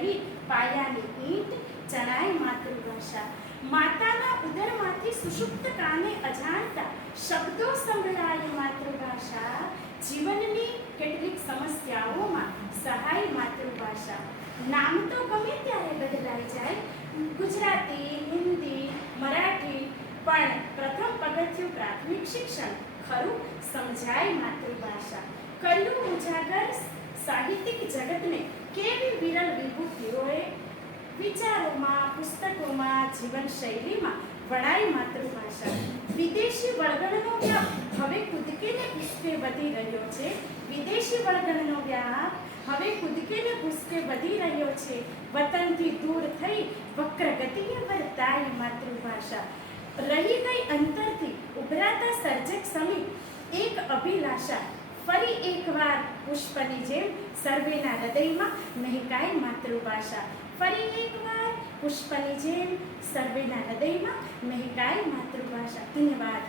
રહી પાયાની ઈંટ જણાય માતૃભાષા. માતાના ઉદરમાંથી સુષુપ્ત કાને અજાણતા શબ્દો સંભળાય માતૃભાષા. જીવનની કેટલીક સમસ્યાઓમાં સહાય માતૃભાષા. નામ તો ગમે ત્યારે બદલાઈ જાય, ગુજરાતી, હિન્દી, મરાઠી, પણ પ્રથમ પગથિયું પ્રાથમિક શિક્ષણ ખરું સમજાય માતૃભાષા. કર્યું ઉજાગર સાહિત્યિક જગતને કેવી વિરલ વિભૂતિઓએ વિચારોમાં, પુસ્તકોમાં, જીવનશૈલીમાં વણાય માતૃભાષા. વિદેશી વળગણનો વ્યાપ હવે કૂદકે ને ભૂસકે વધી રહ્યો છે. વિદેશી વળગણનો વ્યાપ હવે કૂદકે ને ભૂસકે વધી રહ્યો છે. વતનથી દૂર થઈ વક્ર ગતિએ વર્તાય માતૃભાષા. રહી ગઈ અંતરથી ઉભરાતા સર્જક સમીપ એક અભિલાષા. ફરી એકવાર પુષ્પની જેમ સર્વેના હૃદયમાં મહેકાય માતૃભાષા. ફરી એકવાર પુષ્પની જેમ સર્વેના હૃદયમાં મહેકાય માતૃભાષા. ધન્યવાદ.